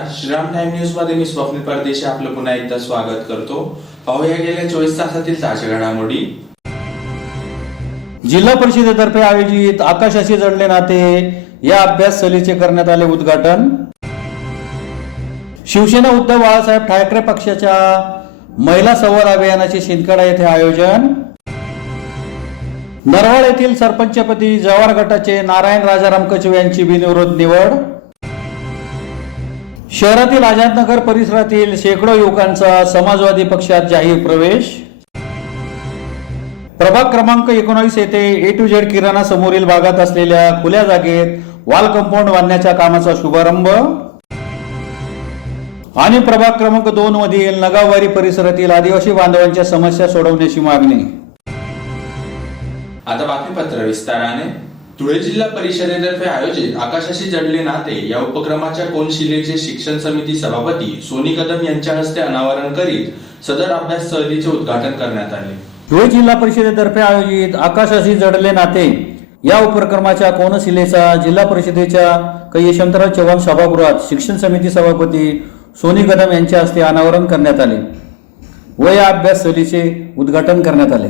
नमस्कार, Shriram time news मध्ये मी स्वप्नील परदेशी आपलं पुन्हा एकदा स्वागत करतो। पाहूया गेल्या 24 तासातील ताज्या घडामोडी। जिल्हा परिषदेतर्फे आयोजित आकाशाशी जडले नाते या अभ्यास सहलीचे करण्यात आले उद्घाटन। शिवसेना उद्धव बाळासाहेब ठाकरे पक्षाच्या महिला संवाद अभियानाचे शिंदखेडा येथे आयोजन। नरवाड येथील सरपंचपदी जवार गटाचे नारायण राजाराम कचवे यांची बिनविरोध निवड। शहरातील आझादनगर परिसरातील शेकडो युवकांचा समाजवादी पक्षात जाहीर प्रवेश। प्रभाग क्रमांक 19 येथे ए टू झेड किराणा समोरील भागात असलेल्या खुल्या जागेत वॉल कंपाऊंड बांधण्याच्या कामाचा शुभारंभ। आणि प्रभाग क्रमांक 2 मधील नगाववारी परिसरातील आदिवासी बांधवांच्या समस्या सोडवण्याची मागणी। आता बातमीपत्र विस्ताराने। धुळे जिल्हा परिषदेतर्फे आयोजित आकाशाशी जडले नाते या उपक्रमाच्या कोनशिलेचे शिक्षण समिती सभापती सोनी कदम यांच्या हस्ते अनावरण करीत सदर अभ्यास सहलीचे उद्घाटन करण्यात आले। धुळे जिल्हा परिषदेतर्फे आयोजित आकाशाशी जडले नाते या उपक्रमाच्या कोनशिलेचा जिल्हा परिषदेच्या यशवंतराव चव्हाण सभागृहात शिक्षण समिती सभापती सोनी कदम यांच्या हस्ते अनावरण करण्यात आले व या अभ्यास सहलीचे उद्घाटन करण्यात आले।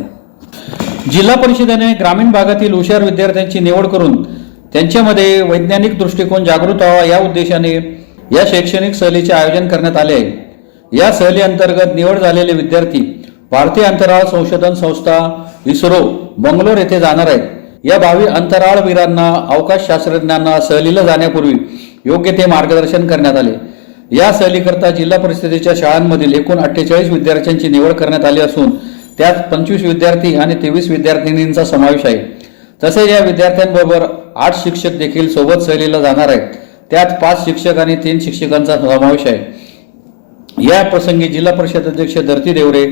जिल्हा परिषदेने ग्रामीण भागातील हुशार विद्यार्थ्यांची निवड करून त्यांच्यामध्ये वैज्ञानिक दृष्टिकोन जागृत व्हावा या उद्देशाने या शैक्षणिक सहलीचे आयोजन करण्यात आले आहे। या सहली अंतर्गत निवड झालेले विद्यार्थी भारतीय अंतराळ संशोधन संस्था इस्रो बंगलोर येथे जाणार आहेत। या भावी अंतराळवीरांना अवकाश शास्त्रज्ञांना सहलीला जाण्यापूर्वी योग्य ते मार्गदर्शन करण्यात आले। या सहलीकरता जिल्हा परिषदेच्या शाळांमधील एकूण 48 विद्यार्थ्यांची निवड करण्यात आली असून त्यात 25 विद्यार्थी आणि 23 विद्यार्थिनींचा समावेश आहे। तसेच या विद्यार्थ्यांबरोबर 8 शिक्षक देखील सोबत सहलीला जाणार आहेत। त्यात 5 शिक्षक आणि 3 शिक्षकांचा समावेश आहे। या प्रसंगी जिल्हा परिषद अध्यक्ष धरती देवरे,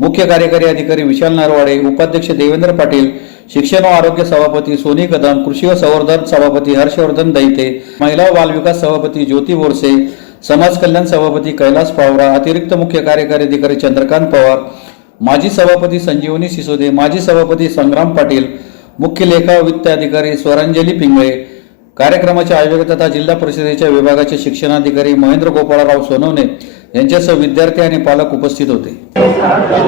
मुख्य कार्यकारी अधिकारी विशाल नरवाडे, उपाध्यक्ष देवेंद्र पाटील, शिक्षण व आरोग्य सभापती सोनी कदम, कृषी व संवर्धन सभापती हर्षवर्धन दैते, महिला व बालविकास सभापती ज्योती बोरसे, समाज कल्याण सभापती कैलास पावरा, अतिरिक्त मुख्य कार्यकारी अधिकारी चंद्रकांत पवार, माजी सभापती संजीवनी सिसोदे, माजी सभापती संग्राम पाटील, मुख्य लेखा वित्त अधिकारी स्वरांजली पिंगळे, कार्यक्रमाचे आयोजक तथा जिल्हा परिषदेच्या विभागाचे शिक्षणाधिकारी महेंद्र गोपाळराव सोनवणे यांच्यासह विद्यार्थी आणि पालक उपस्थित होते।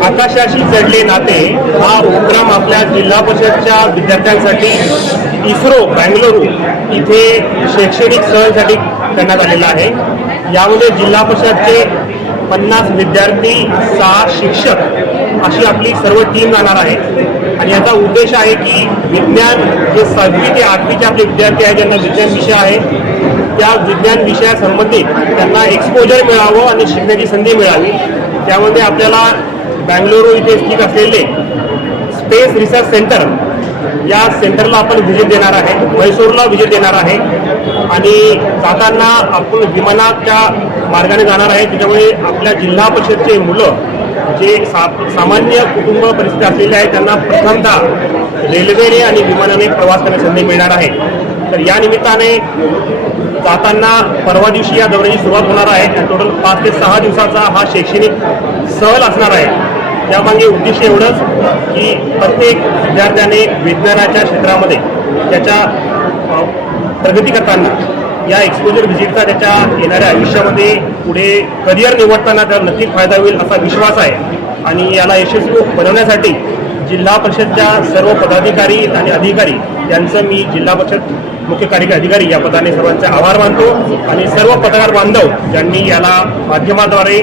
आकाशाशी जडले नाते हा उपक्रम आपल्या जिल्हा परिषदच्या विद्यार्थ्यांसाठी इस्रो बंगळुरू इथे शैक्षणिक सहलीसाठी करण्यात आलेला आहे। यामध्ये जिल्हा परिषदचे 50 विद्यार्थी, 6 शिक्षक अशी आपली सर्व टीम जाणार आहे। आणि याचा उद्देश आहे की विज्ञान जे 7वी ते 8वीचे आपले विद्यार्थी आहेत ज्यांना विज्ञान विषय आहे त्या विज्ञान विषयासंबंधित त्यांना एक्सपोजर मिळावं आणि शिकण्याची संधी मिळावी। त्यामध्ये आपल्याला बंगळुरू इथे स्थित असलेले स्पेस रिसर्च सेंटर या सेंटरला आपण व्हिजिट देणार आहे, मैसूरला व्हिजिट देणार आहे आणि जाताना आपण विमानाच्या मार्गाने जाणार आहे। त्याच्यामुळे आपल्या जिल्हा परिषदचे मुलं जे सामान्य कुटुंब परिस्थिती असलेले आहेत त्यांना प्रथमतः रेल्वेने आणि विमानाने प्रवास करण्याची संधी मिळणार आहे। तर या निमित्ताने जाताना परवा दिवशी या दौऱ्याची सुरुवात होणार आहे। टोटल 5 ते 6 दिवसाचा हा शैक्षणिक सहल असणार आहे। त्यामागे उद्देश एवढंच की प्रत्येक विद्यार्थ्याने विज्ञानाच्या क्षेत्रामध्ये त्याच्या प्रगती करताना या एक्सपोजर व्हिजिटचा त्याच्या येणाऱ्या आयुष्यामध्ये पुढे करिअर निवडताना त्याला नक्कीच फायदा होईल असा विश्वास आहे। आणि याला यशस्वी बनवण्यासाठी जिल्हा परिषदच्या सर्व पदाधिकारी आणि अधिकारी यांचं मी जिल्हा परिषद मुख्य कार्यकारी अधिकारी या पदाने सर्वांचे आभार मानतो आणि सर्व पत्रकार बांधव ज्यांनी याला माध्यमाद्वारे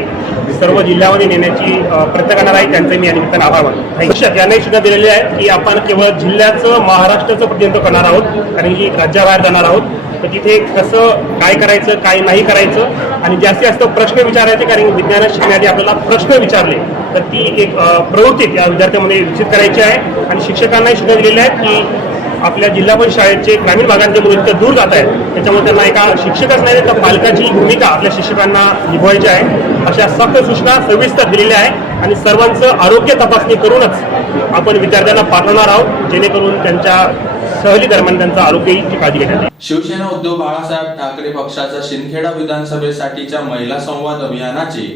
सर्व जिल्ह्यामध्ये नेण्याची प्रयत्न करणार आहे त्यांचे मी या निमित्ताने आभार मानतो। शिक्षक यांनाही सूचना दिलेली आहे की आपण केवळ जिल्ह्याचं महाराष्ट्राचं प्रतिनिधित्व करणार आहोत कारण की राज्याबाहेर जाणार आहोत तर तिथे कसं काय करायचं काय नाही करायचं आणि जास्तीत जास्त प्रश्न विचारायचे कारण विज्ञानात शिकण्याआधी आपल्याला प्रश्न विचारले तर ती एक प्रवृत्ती या विद्यार्थ्यांमध्ये विकसित करायची आहे। आणि शिक्षकांनाही सूचना दिलेल्या आहेत की आपल्या जिल्हा परिषद शाळेचे ग्रामीण भागातले मुलं इतकं दूर जात आहेत त्याच्यामुळे त्यांना एका शिक्षकच नाही तर पालकाची भूमिका आपल्या शिक्षकांना निभवायची आहे। अशा सक्त सूचना सविस्तर दिलेल्या आहे आणि सर्वांचं आरोग्य तपासणी करूनच आपण विद्यार्थ्यांना पाठवणार आहोत जेणेकरून त्यांच्या सहली दरम्यान त्यांचं आरोग्याची काळजी घेण्यात येईल। शिवसेना उद्धव बाळासाहेब ठाकरे पक्षाच्या शिंदखेडा विधानसभेसाठीच्या महिला संवाद अभियानाचे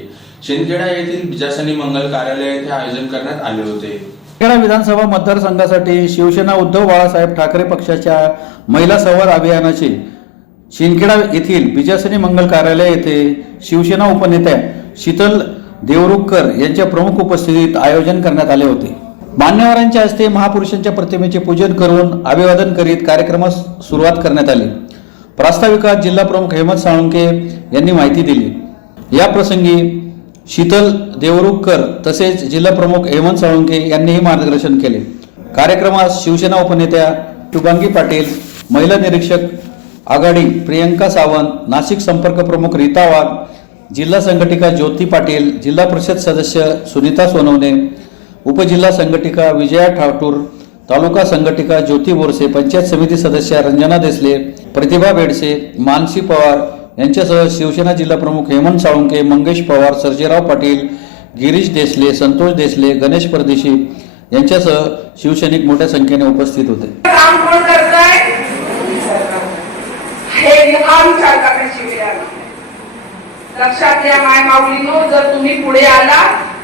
शिंदखेडा येथील बिजासनी मंगल कार्यालय येथे आयोजन करण्यात आले होते। शिंदखेडा विधानसभा मतदारसंघासाठी शिवसेना उद्धव बाळासाहेब ठाकरे पक्षाच्या महिला संवाद अभियानाचे शिंदखेडा येथील बिजासनी मंगल कार्यालय येथे शिवसेना उपनेत्या शीतल देवरुखकर यांच्या प्रमुख उपस्थितीत आयोजन करण्यात आले होते. मान्यवरांच्या हस्ते महापुरुषांच्या प्रतिमेचे पूजन करून अभिवादन करीत कार्यक्रमास सुरुवात करण्यात आली. प्रास्ताविकात जिल्हा प्रमुख हेमंत साळुंके यांनी माहिती दिली. या प्रसंगी शीतल देवरुखकर तसेच जिल्हा प्रमुख हेमंत साळुंके यांनीही मार्गदर्शन केले. कार्यक्रमास शिवसेना उपनेत्या शुभांगी पाटील, महिला निरीक्षक आघाडी प्रियंका सावंत, नाशिक संपर्क प्रमुख रीता वाघ, जिल्हा संघटिका ज्योती पाटील, जिल्हा परिषद सदस्य सुनीता सोनवणे, उपजिल्हा संघटिका विजया ठाकूर, तालुका संघटिका ज्योती बोरसे, पंचायत समिती सदस्य रंजना देसले, प्रतिभा बेडसे, मानसी पवार यांच्यासह शिवसेना जिल्हा प्रमुख हेमंत साळुंके, मंगेश पवार, सर्जेराव पाटील, गिरीश देसले, संतोष देसले, गणेश परदेशी यांच्यासह शिवसैनिक मोठ्या संख्येने उपस्थित होते. काम कोण करताय हे आमच्या काकाची वेळ आली. लक्षात घ्या माय माऊलीनो, जर तुम्ही पुढे आला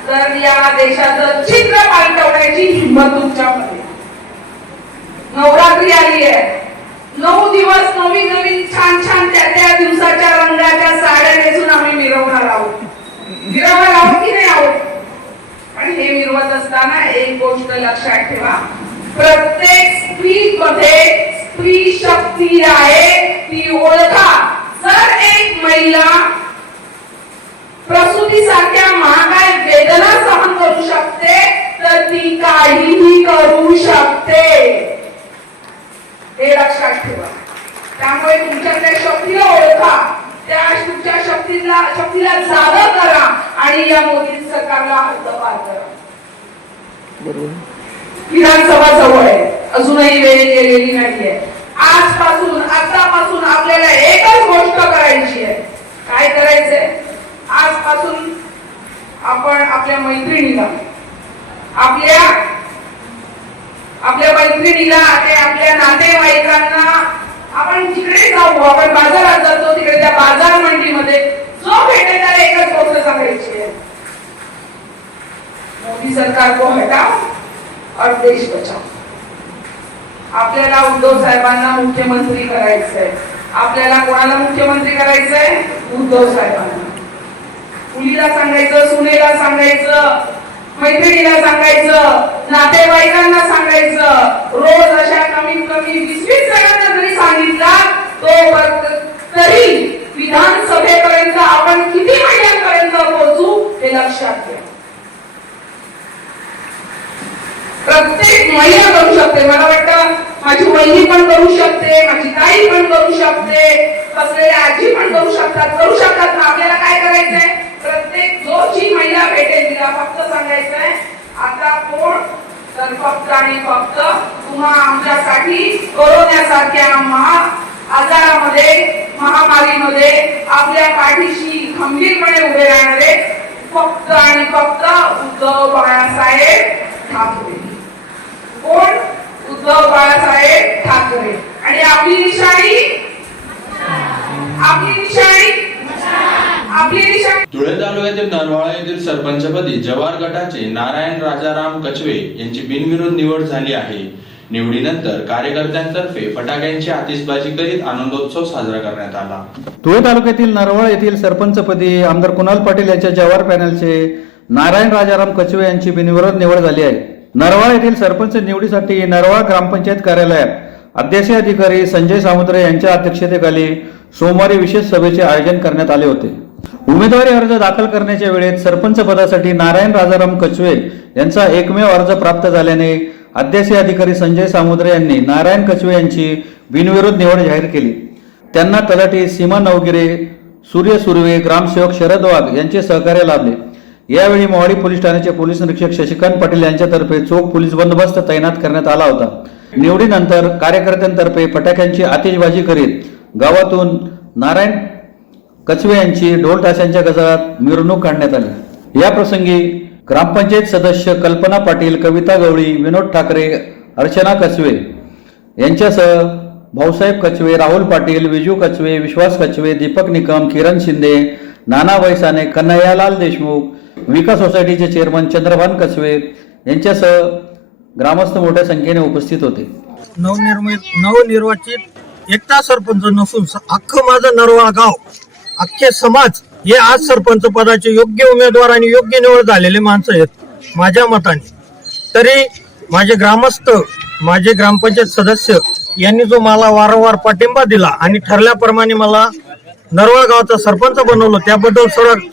तर या देशाचं चित्र पालटवण्याची हिंमत तुमच्यामध्ये. नवरात्री आली आहे, 9 दिवस नवीन नवीन छान छान त्या दिवसाच्या रंगाच्या साड्या नेसून आम्ही मिरवणार आहोत. मिरवणार आहोत की नाही आहोत? पण हे मिरवत असताना एक गोष्ट लक्षात ठेवा, प्रत्येक स्त्रीमध्ये स्त्री शक्ती आहे, ती ओळखा. जर एक महिला प्रसूतीसारख्या महाकाय वेदना सहन करू शकते तर ती काहीही करू शकते, हे लक्षात ठेवा. त्यामुळे तुमच्याकडे शक्तीला ओळखा, त्या तुमच्या शक्तीला जागा करा आणि या मोदी सरकारला हद्दपार करा. विधानसभा जवळ आहे, अजूनही वेळ गेलेली नाहीये. आतापासून आपल्याला एकच गोष्ट करायची आहे. काय करायचंय? आजपासून आपण आपल्या मैत्रिणीला, आपल्या मैत्रिणीला आणि आपल्या नातेवाईकांना आपण जिकडे जाऊ, आपण बाजारात जातो तिकडे त्या बाजार मंडीमध्ये जो भेटेल त्याला एकच गोष्ट सांगायची आहे, मोदी सरकार को हटाओ और देश बचाओ. आपल्याला उद्धव साहेबांना मुख्यमंत्री करायचंय. आपल्याला कोणाला मुख्यमंत्री करायचंय? उद्धव साहेबांना. मुलीला सांगायचं, सुनेला सांगायचं, मैत्रिणीला सांगायचं, नातेवाईकांना सांगायचं. रोज अशा कमीत कमी 20-20 जणांना जरी सांगितला तरी विधानसभेपर्यंत आपण किती महिन्यांपर्यंत पोहोचू हे लक्षात घ्या. प्रत्येक महिला करू शकते. मला वाटतं माझी वहिनी पण करू शकते, माझी ताई पण करू शकते, बसलेल्या आजी पण करू शकतात ना. आपल्याला काय करायचंय? प्रत्येक जी महिला भेटेल तिला फक्त सांगायचंय, आता कोण? तर फक्त आणि फक्त तुम्हा आमच्यासाठी कोरोनासारख्या आजारामध्ये, महामारीमध्ये आपल्या पाठीशी खंबीरपणे उभे राहणारे फक्त आणि फक्त उद्धव बाळासाहेब ठाकरे. कोण? उद्धव बाळासाहेब ठाकरे. आणि आपली निशाणी धुळे तालुक्यातील नरवाळा येथील सरपंचपदी जवार गटाचे नारायण राजाराम कचवे यांची बिनविरोध निवड झाली आहे. निवडीनंतर कार्यकर्त्यांतर्फे फटाक्यांची आतिषबाजी करीत आनंदोत्सव साजरा करण्यात आला. धुळे तालुक्यातील नरवाळ येथील सरपंचपदी आमदार कुणाल पाटील यांच्या जवार पॅनलचे नारायण राजाराम कचवे यांची बिनविरोध निवड झाली आहे. नरवाळ येथील सरपंच निवडीसाठी नरवाळ ग्रामपंचायत कार्यालयात अध्यक्ष अधिकारी संजय सामुद्रे यांच्या अध्यक्षतेखाली सोमवारी विशेष सभेचे आयोजन करण्यात आले होते. उमेदवारी अर्ज दाखल करण्याच्या वेळेत सरपंच पदासाठी नारायण राजाराम कचवे यांचा एकमेव अर्ज प्राप्त झाल्याने अध्यक्ष अधिकारी संजय सामुद्रे यांनी नारायण कचवे यांची बिनविरोध निवड जाहीर केली. त्यांना तलाठी सीमा नवगिरे, सूर्य सुर्वे, ग्रामसेवक शरद वाघ यांचे सहकार्य लाभले. यावेळी मोहाडी पोलीस ठाण्याचे पोलीस निरीक्षक शशिकांत पाटील यांच्यातर्फे चोख पोलीस बंदोबस्त तैनात करण्यात आला होता. निवडीनंतर कार्यकर्त्यांतर्फे फटाक्यांची आतिषबाजी करीत गावातून नारायण कचवे यांची ढोल ताशांच्या गजरात मिरवणूक काढण्यात आली. या प्रसंगी ग्रामपंचायत सदस्य कल्पना पाटील, कविता गवळी, विनोद ठाकरे, अर्चना कचवे यांच्यासह भाऊसाहेब कचवे, राहुल पाटील, विजू कचवे, विश्वास कचवे, दीपक निकम, किरण शिंदे, नाना वैसाने, कन्हैयालाल देशमुख, विकास सोसायटीचे चेअरमन चंद्रभान कचवे यांच्यासह ग्रामस्थ मोठ्या संख्येने उपस्थित होते. नवनिर्वाचित एकटा सरपंच नसून अख्खं माझं नरवाळ गाव, अख्खे समाज हे आज सरपंच पदाचे योग्य उमेदवार आणि योग्य निवड झालेले माणसं आहेत माझ्या मताने. तरी माझे ग्रामस्थ, माझे ग्रामपंचायत सदस्य यांनी जो मला वारंवार पाठिंबा दिला आणि ठरल्याप्रमाणे मला नरवाळ गावाचा सरपंच बनवलं, त्याबद्दल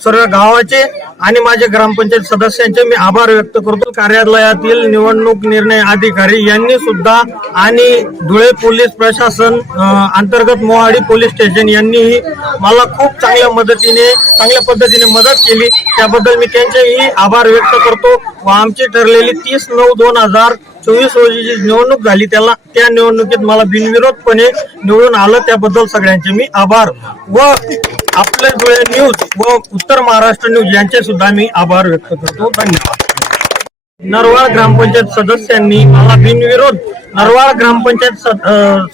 सर्व गावाचे आणि माझे ग्रामपंचायत सदस्यांचे मी आभार व्यक्त करतो. कार्यालयातील निवडणूक निर्णय अधिकारी यांनी सुद्धा आणि धुळे पोलीस प्रशासन अंतर्गत मोहाडी पोलीस स्टेशन यांनीही मला खूप चांगल्या पद्धतीने मदत केली. त्याबद्दल मी त्यांचेही आभार व्यक्त करतो. व आमची ठरलेली 30/9/2024 रोजी जी निवडणूक झाली त्या निवडणुकीत मला बिनविरोधपणे निवडून आलं, त्याबद्दल सगळ्यांचे मी आभार व आपले धुळे न्यूज व उत्तर महाराष्ट्र न्यूज यांचे सुद्धा मी आभार व्यक्त करतो. धन्यवाद. नरवाळ ग्रामपंचायत सदस्यांनी मला बिनविरोध नरवाळ ग्रामपंचायत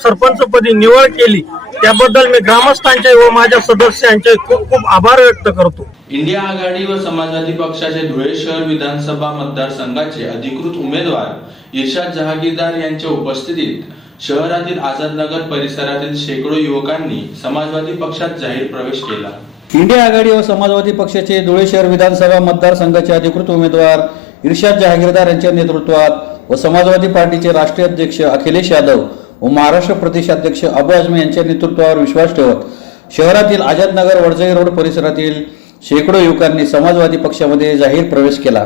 सरपंचपदी निवड केली, त्याबद्दल मी ग्रामस्थांचे व माझ्या सदस्यांचे खूप खूप आभार व्यक्त करतो. इंडिया आघाडी व समाजवादी पक्षाचे धुळे शहर विधानसभा मतदारसंघाचे अधिकृत उमेदवार इर्शाद जहागीरदार यांच्या उपस्थितीत शहरातील आझादनगर परिसरातील शेकडो युवकांनी समाजवादी पक्षात जाहीर प्रवेश केला. इंडिया आघाडी व समाजवादी पक्षाचे धुळे शहर विधानसभा मतदारसंघाचे अधिकृत उमेदवार इर्शाद जहागीरदार यांच्या नेतृत्वात व समाजवादी पार्टीचे राष्ट्रीय अध्यक्ष अखिलेश यादव व महाराष्ट्र प्रदेशाध्यक्ष अबू आझमी यांच्या नेतृत्वावर विश्वास ठेवत शहरातील आझादनगर वडजाई रोड परिसरातील शेकडो युवकांनी समाजवादी पक्षामध्ये जाहीर प्रवेश केला.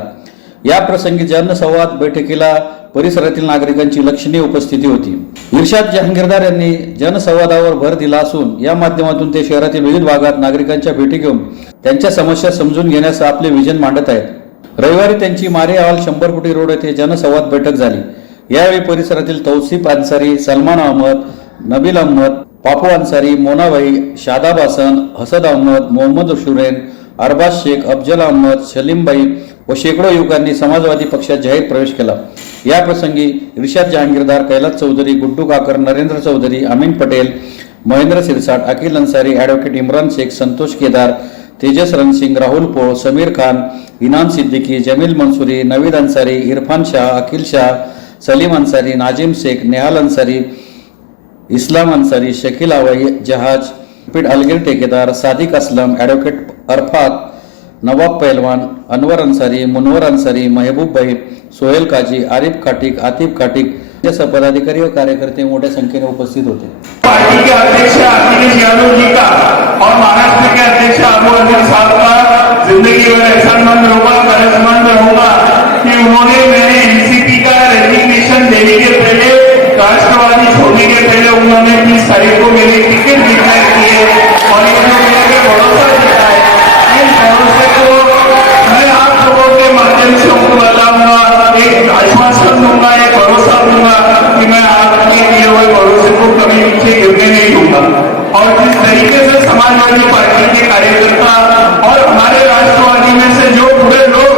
या प्रसंगी जनसंवाद बैठकीला परिसरातील नागरिकांची लक्षणीय उपस्थिती होती. इर्शाद जहागीरदार यांनी जनसंवादावर भर दिला असून या माध्यमातून ते शहरातील विविध भागात नागरिकांच्या भेटी घेऊन त्यांच्या समस्या समजून घेण्यास आपले विजन मांडत आहेत. रविवारी त्यांची मारे हॉल 100 फुटी रोड येथे जनसंवाद बैठक झाली. यावेळी परिसरातील तौसिफ अन्सारी, सलमान अहमद, नबील अहमद, पापू अन्सारी, मोनाबाई, शादाब हसन, हसद अहमद, मोहम्मद शुरेन, अरबाज शेख, अफजल अहमद, सलीमबाई व शेकडो युवकांनी समाजवादी पक्षात जाहीर प्रवेश केला. या प्रसंगी इर्शाद जहागीरदार, कैलास चौधरी, गुड्डू काकर, नरेंद्र चौधरी, अमीन पटेल, महेंद्र सिरसाट, अकील अन्सारी, ॲडव्होकेट इम्रान शेख, संतोष केदार, तेजस रणसिंग, राहुल पोळ, समीर खान, इनाम सिद्दीकी, जमील मंसूरी, नवीद अन्सारी, इरफान शाह, अखिल शाह, सलीम अन्सारी, नाजिम शेख, नेहाल अन्सारी, इस्लाम अन्सारी, शकील हवाई जहाज, अलगीर ठेकेदार, सादिक असलम, ॲडव्होकेट अरफात, नवाब पहलवान, अनवर अन्सारी, मुनवर अन्सारी, महबूब भाई, सोहेल काजी, आरिफ खाटिक, आतिफ खाटिक जैसे पदाधिकारी व कार्यकर्ते मोठ्या संख्येने उपस्थित होते. पार्टी के अध्यक्ष अखिलेश यादव जी का और महाराष्ट्र के अध्यक्ष अबू आजम साहब का जिंदगी में एहसानमंद होगा, कर्जमंद होगा कि उन्होंने मैंने एनसीपी का रेजिग्नेशन देने के पहले, राष्ट्रवादी छोड़ने के पहले उन्होंने 30 तारीख को मेरे टिकट डिक्लेयर किए और ये जो मेरे भरोसा दिया है, इस भरोसे को मैं आप लोगों के माध्यम से उनको बताऊंगा, एक आश्वासन दूंगा, एक भरोसा दूंगा कि मैं आपके दिए हुए भरोसे को कभी नीचे गिरने नहीं दूंगा. और जिस तरीके से समाजवादी पार्टी के कार्यकर्ता और हमारे राष्ट्रवादी में से जो पूरे लोग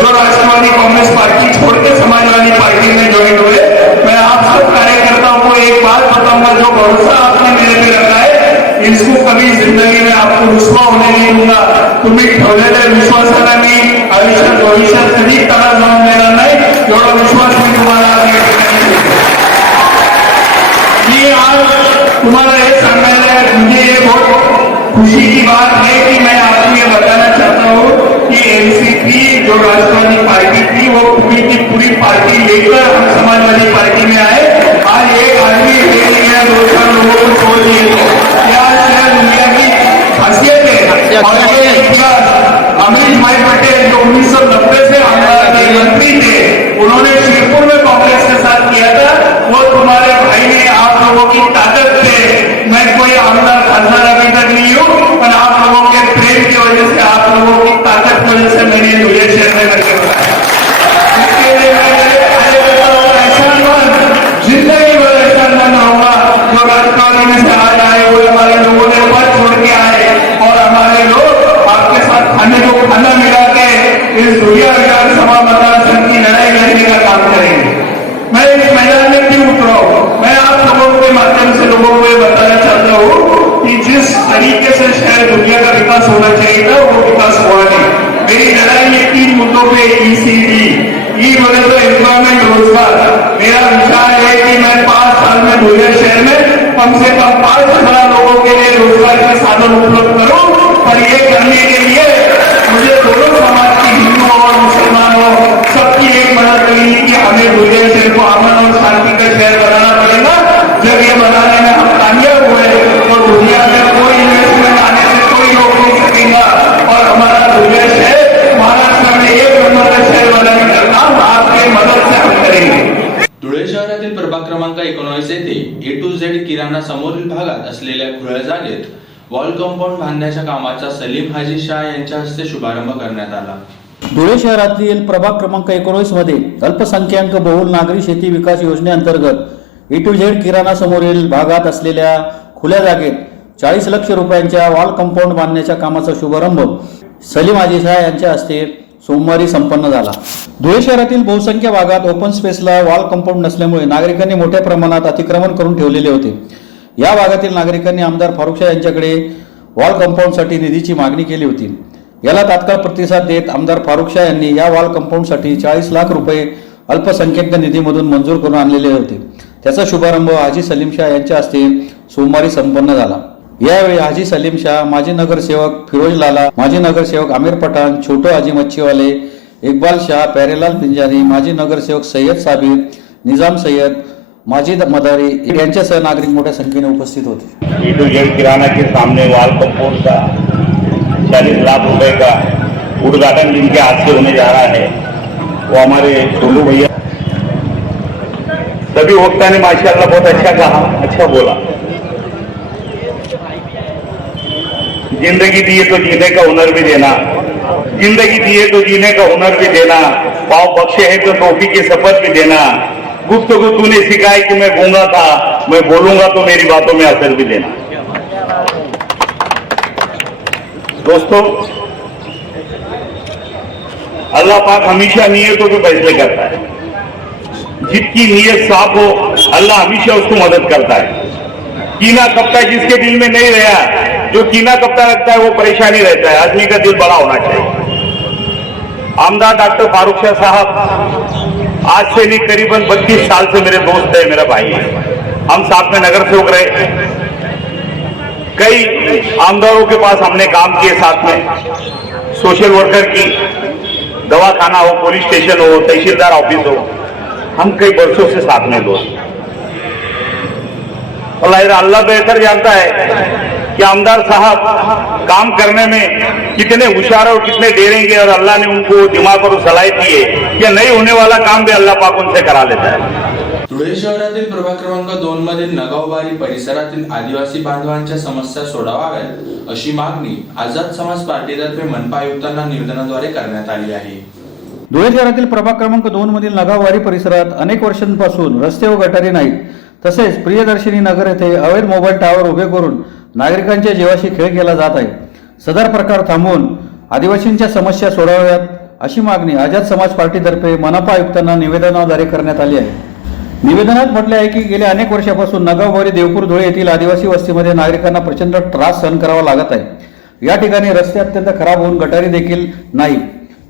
जो राष्ट्रवादी कांग्रेस पार्टी छोड़ के समाजवादी पार्टी में ज्वाइन हुए, मैं आप सब कार्यकर्ताओं को एक बात बताऊंगा, जो भरोसा आपने मेरे पे रखा है इसको कभी जिंदगी में आपको रुसवा होने नहीं दूंगा. तुम्ही ठेवलेल्या विश्वासाला मी आयुष्यात भविष्यात कधी तडा जाऊन देणार नाही, एवढा विश्वास मी तुम्हाला मी आज तुम्हाला हे सांगायला मुझे ये बहुत खुशी की बात है कि मैं आपको ये बताना चाहता हूँ कि एनसीपी जो राष्ट्रवादी पार्टी थी वो पूरी की पूरी पार्टी लेकर हम समाजवादी पार्टी में आए. आज एक आदमी फेल गया, 2-4 लोगों को छोड़ दिए, क्या दुनिया की खासियत है. और ये इतिहास अमीर भाई पटेल जो 1990 से हमारे मंत्री थे, उन्होंने शिरपुर में कांग्रेस के साथ किया था, वो तुम्हारे भाई ने आप लोगों की ताकत से, मैं कोई आमदार खासदार अभी तक नहीं हूँ, पर आप लोगों के प्रेम की वजह से, आप लोगों की ताकत की वजह से मैंने धुले शहर में करके बताया. इसके लिए जिंदगी भर एहसानमंद होगा जो राजकारण में से आज आए हुए हमारे लोगों ने पद छोड़ के आए और हमारे लोग आपके साथ खाने को खाना मिला के इस दुनिया विधानसभा मतदारसंघ की लड़ाई लड़ने का काम करेंगे. मैं इस मैदान में क्यों उतरा हूं? मैं आप लोगों के माध्यम से लोगों को ये बताना चाहता हूं कि जिस तरीके से शायद दुनिया का विकास होना चाहिए था वो विकास हुआ नहीं. मेरी लड़ाई में 3 मुद्दों पे ई बोले तो एम्प्लॉयमेंट, रोजगार. मेरा विचार है कि मैं 5 साल में धुले शहर में कम से कम 5,000 लोगों के लिए रोजगार के साधन उपलब्ध करूं। पर ये करने के लिए मुझे दोनों समाज की, हिंदू और मुसलमानों, सबकी एक मदद करनी कि हमें बुंदेलखंड को अमन और शांति का शहर बनाना पड़ेगा। जब ये बनाने में हम कामयाब हुए तो दुनिया में कोई इन्वेस्टमेंट आने से कोई रोक नहीं सकेगा और हमारा उद्देश्य है महाराष्ट्र में एक नंबर का शहर बनाने का काम आपकी मदद से हम करेंगे। धुळे शहरातील प्रभाग क्रमांक 19 येथे A to Z किराणा समोरील भागात असलेल्या खुल्या जागेत वॉल कंपाऊंड बांधण्याच्या कामाचा सलीम हाजी शाह यांच्या हस्ते शुभारंभ करण्यात आला। धुळे शहरातील प्रभाग क्रमांक 19 मध्ये अल्पसंख्याक बहुल नागरी शेती विकास योजनेअंतर्गत A to Z किराणा समोरील भागात असलेल्या खुल्या जागेत 40 लाख रुपयांच्या वॉल कंपाऊंड बांधण्याच्या कामाचा शुभारंभ सलीम हाजी शाह यांच्या हस्ते सोमवारी संपन्न झाला। धुळे शहरातील बहुसंख्य भागात ओपन स्पेसला वॉल कंपाऊंड नसल्यामुळे नागरिकांनी मोठ्या प्रमाणात अतिक्रमण करून ठेवलेले होते। या भागातील नागरिकांनी आमदार फारुख शाह यांच्याकडे वॉल कंपाऊंडसाठी निधीची मागणी केली होती। याला तात्काळ प्रतिसाद देत आमदार फारुख शाह यांनी या वॉल कंपाऊंडसाठी 40 लाख रुपये अल्पसंख्याक निधीमधून मंजूर करून आणलेले होते। त्याचा शुभारंभ हाजी सलीम शाह यांच्या हस्ते सोमवारी संपन्न झाला। यावेळी हाजी सलीम शाह, माजी नगरसेवक फिरोज लाला, माजी नगरसेवक आमिर पठाण, छोटो हाजी मच्छीवाले, इकबाल शाह, प्यारेलाल पिंजारी, माजी नगरसेवक सय्यद साबिर, निजाम सय्यद, माजिद मदारी यांच्यासह नागरिक मोठ्या संख्येने उपस्थित होते। A to Z किराना के सामने वॉल कंपाउंड का 40 लाख रुपए का उद्घाटन जिनके हाथ से होने जा रहा है वो हमारे छोटू भैया। सभी वक्ता ने माशाअल्लाह बहुत अच्छा कहा, अच्छा बोला। जिंदगी दिए तो जीने का हुनर भी देना, जिंदगी दिए तो जीने का हुनर भी देना, पाँव बख्शे है तो टोपी की शपथ भी देना। गुफ्तगू तूने सिखाई कि मैं गूंगा था, मैं बोलूंगा तो मेरी बातों में असर भी देना। दोस्तों, अल्लाह पाक हमेशा नीयतों के फैसले करता है। जिसकी नीयत साफ हो अल्लाह हमेशा उसको मदद करता है। कीना कपता जिसके दिल में नहीं रहा, जो कीना कपता रखता है वो परेशानी रहता है। आदमी का दिल बड़ा होना चाहिए। आमदार डॉक्टर फारुख शाह साहब आज से नहीं करीबन 32 साल से मेरे दोस्त है, मेरा भाई है। हम साथ में नगर सेवक रहे, कई आमदारों के पास हमने काम किए साथ में। सोशल वर्कर की दवाखाना हो, पुलिस स्टेशन हो, तहसीलदार ऑफिस हो, हम कई वर्षों से साथ में दोस्त। अल्लाह बेहतर जानता है कि आमदार साहब काम करने में कितने होशियार और कितने डेरेंगे और अल्लाह ने उनको दिमाग और सलाहियत दी है कि नहीं होने वाला काम भी अल्लाह पाक उनसे करा लेता है। धुळे शहरातील प्रभाग क्रमांक 2 मधील नगावबारी परिसरातील आदिवासी बांधवांच्या समस्या सोडवाव्यात अशी मागणी आझाद समाज पार्टीतर्फे मनपा आयुक्तांना निवेदनाद्वारे करण्यात आली आहे। धुळे शहरातील प्रभाग क्रमांक 2 मधील नगाववारी परिसरात अनेक वर्षांपासून रस्ते व गटारी नाहीत। तसेच प्रियदर्शिनी नगर येथे अवैध मोबाईल टावर उभे करून नागरिकांच्या जीवाशी खेळ केला जात आहे। सदर प्रकार थांबवून आदिवासींच्या समस्या सोडवाव्यात अशी मागणी आझाद समाज पार्टीतर्फे मनपा आयुक्तांना निवेदनाद्वारे करण्यात आली आहे। निवेदनात म्हटले आहे की गेल्या अनेक वर्षापासून नगावबारी देवपूर धुळे येथील आदिवासी वस्तीमध्ये नागरिकांना प्रचंड त्रास सहन करावा लागत आहे। या ठिकाणी रस्ते अत्यंत खराब होऊन गटारी देखील नाही।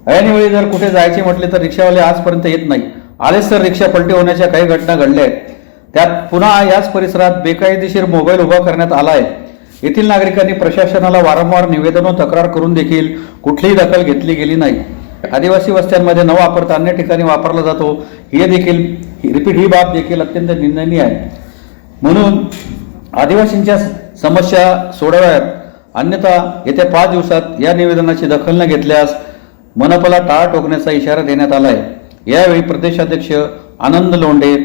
ऐनवेळी जर कुठे जायचे म्हटले तर रिक्षावाले आजपर्यंत येत नाही। आलेच तर रिक्षा पलटी होण्याच्या काही घटना घडल्या आहेत। त्यात पुन्हा याच परिसरात बेकायदेशीर मोबाईल उभा करण्यात आला आहे। येथील नागरिकांनी प्रशासनाला वारंवार निवेदन व तक्रार करून देखील कुठलीही दखल घेतली गेली नाही। आदिवासी वस्त्यांमध्ये न वापरता अन्य ठिकाणी वापरला जातो, ही बाब देखील अत्यंत निंदनीय आहे। म्हणून आदिवासींच्या समस्या सोडवाव्यात, अन्यथा येत्या 5 दिवसात या निवेदनाची दखल न घेतल्यास मनपाला टाळ ठोकण्याचा इशारा देण्यात आला आहे। यावेळी प्रदेशाध्यक्ष आनंद लोंढे,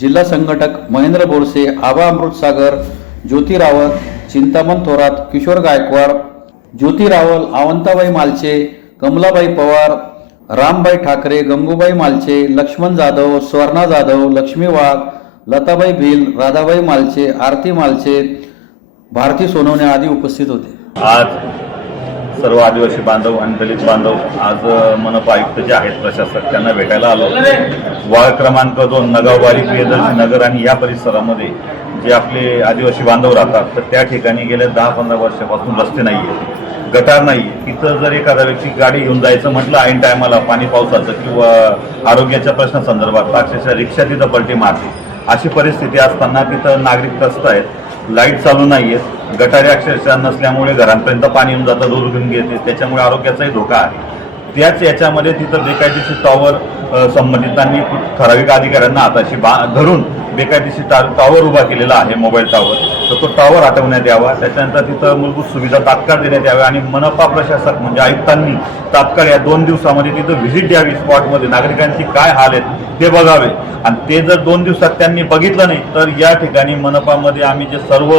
जिल्हा संघटक महेंद्र बोरसे, आबा अमृतसागर, ज्योती रावत, चिंतामण थोरात, किशोर गायकवाड, ज्योती रावल, आवंताबाई मालचे, कमलाबाई पवार, रामबाई ठाकरे, गंगूबाई मालचे, लक्ष्मण जाधव, स्वर्णा जाधव, लक्ष्मी वाघ, लताबाई भिल, राधाबाई मालचे, आरती मालचे, भारती सोनवणे आदी उपस्थित होते। आज सर्व आदिवासी बांधव आणि दलित बांधव आज मनपा आयुक्त जे आहेत प्रशासक त्यांना भेटायला आलो। वार्ड क्रमांक 2 नगावबारी प्रियदर्शी नगर आणि या परिसरामध्ये जे आपले आदिवासी बांधव राहतात तर त्या ठिकाणी गेल्या 10-15 वर्षापासून रस्ते नाही आहेत, गटार नाही। तिथं जर एखादा व्यक्ती गाडी घेऊन जायचं म्हटलं ऐन टायमाला पाणी पावसाचं किंवा आरोग्याच्या प्रश्नासंदर्भात अक्षरशः रिक्षा तिथं पलटी मारते। अशी परिस्थिती असताना तिथं नागरिक त्रस्त आहेत। लाईट चालू नाहीये, गटारे अक्षरशः नसल्यामुळे घरांपर्यंत पाणी येऊन जातं, दुर्गंधी येते, त्याच्यामुळे आरोग्याचाही धोका आहे. त्याच याच्यामध्ये तिथं बेकायदेशीर टॉवर संबंधितांनी ठराविक अधिकाऱ्यांना हाताशी धरून बेकायदेशीर टॉवर उभा केलेला आहे, मोबाईल टॉवर. तर तो टॉवर हटवण्यात यावा. त्याच्यानंतर तिथं मूलभूत सुविधा तात्काळ देण्यात याव्या आणि मनपा प्रशासक म्हणजे आयुक्तांनी तात्काळ या 2 दिवसामध्ये तिथं व्हिजिट द्यावी. स्पॉटमध्ये नागरिकांची काय हाल आहेत ते बघावे आणि ते जर 2 दिवसात त्यांनी बघितलं नाही तर या ठिकाणी मनपामध्ये आम्ही जे सर्व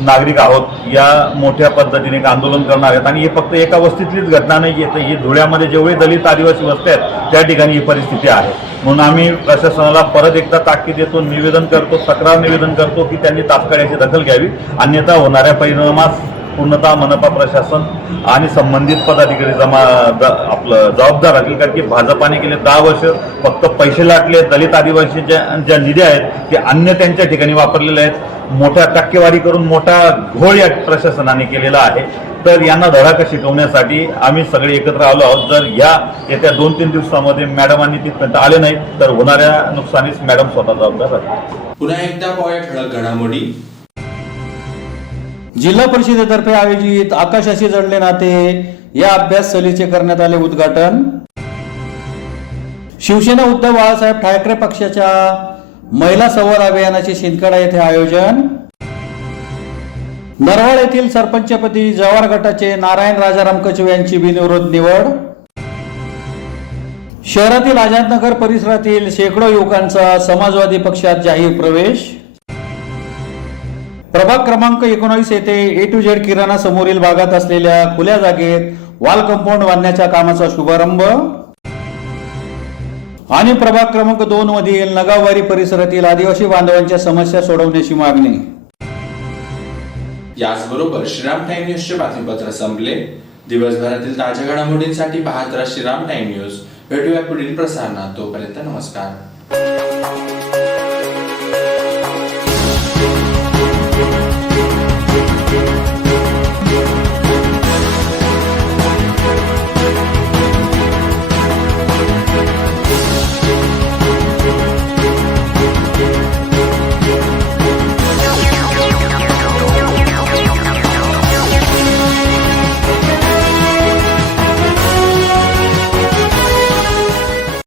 नागरिक आहोत या मोठ्या पद्धतीने एक आंदोलन करणार आहेत. आणि हे फक्त एका वस्तीतलीच घटना नाही आहे, तर ही धुळ्यामध्ये जेवढे दलित आदिवासी वस्ती आहेत त्या ठिकाणी ही परिस्थिती आहे. म्हणून आम्ही प्रशासनाला परत एकदा ताकीद देतो, निवेदन करतो, तक्रार निवेदन करतो की त्यांनी तात्काळ याची दखल घ्यावी, अन्यथा होणाऱ्या परिणामास पूर्णतः मनपा प्रशासन आणि संबंधित पदाधिकारी आपलं जबाबदार राहतील. कारण की भाजपाने गेले 10 वर्ष फक्त पैसे लाटले, दलित आदिवासी ज्या निधी आहेत ते अन्य त्यांच्या ठिकाणी वापरलेले आहेत. मोठ्या टक्केवारी करून मोठा घोळ या प्रशासनाने केलेला आहे. तर यांना धडाका शिकवण्यासाठी आम्ही सगळे एकत्र आलो आहोत. जर या येत्या 2-3 दिवसामध्ये मॅडमांनी तिथपर्यंत आले नाहीत तर होणाऱ्या नुकसानीस मॅडम स्वतः जबाबदार राहतील. पुन्हा एकदा पाहूया ठळक घडामोडी. जिल्हा परिषदेतर्फे आयोजित आकाशाशी जडले नाते या अभ्यास सहलीचे करण्यात आले उद्घाटन. शिवसेना उद्धव बाळासाहेब ठाकरे पक्षाच्या महिला संवाद अभियानाचे शिंदखेडा येथे आयोजन. नरवाड येथील सरपंचपदी जवार गटाचे नारायण राजाराम कचवे यांची बिनविरोध निवड. शहरातील आझादनगर परिसरातील शेकडो युवकांचा समाजवादी पक्षात जाहीर प्रवेश. प्रभाग क्रमांक 19 येथे A to Z किराणा समोरील भागात असलेल्या खुल्या जागेत वॉल कंपाऊंड बांधण्याच्या कामाचा शुभारंभ. आणि प्रभाग क्रमांक 2 मधील नगाववारी परिसरातील आदिवासी बांधवांच्या समस्या सोडवण्याची मागणी. याचबरोबर श्रीराम टाइम न्यूजचे बातमीपत्र संपले. दिवसभरातील ताज्या घडामोडींसाठी पाहत राहा श्रीराम टाइम न्यूज. भेटूया पुढील प्रसारणात. तोपर्यंत नमस्कार.